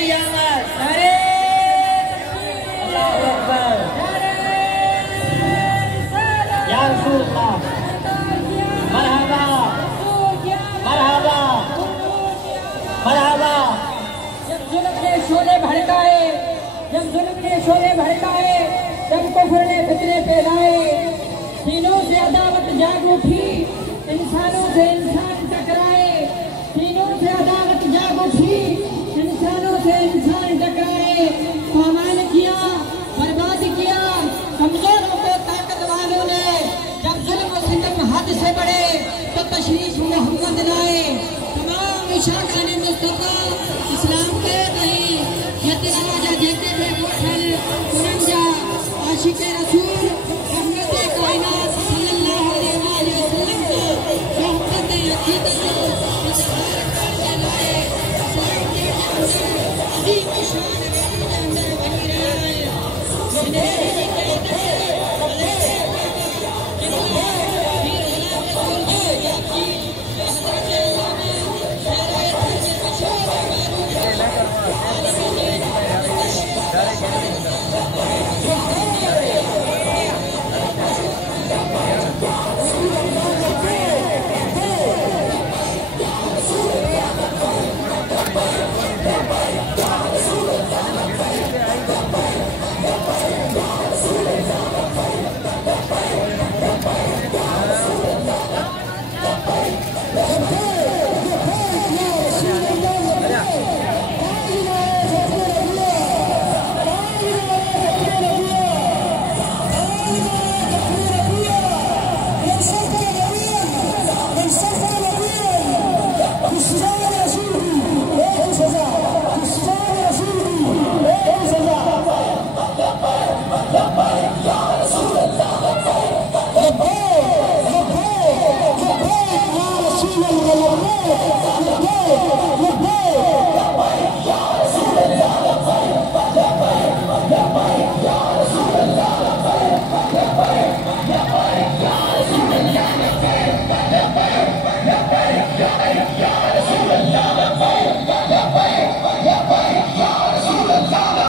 क़यामत। नारे अल्लाहु अकबर। या रसूल अल्लाह। मरहबा मरहबा मरहबा। जब जुल्म ने शोले भड़काए, जब जुल्म ने शोले भड़काए, जब कुफ्र ने फितने फैलाए, तीनों से अदावत जाग उठी, इंसानों से इंसान टकराए। तीनों से अदावत जाग उठी, इंसानों से इंसान टकराए। पामाल किया, बर्बाद किया कमजोरों को ताकत वालों ने। जब जुल्म सितम हद से बढ़े तो तशरीफ मोहम्मद लाए। तमाम इशाक़ाने मुस्तफ़ा इस्लाम के नहीं, यति नवाजा जेते में मुखल कुरंजा आशिक़ रसूल।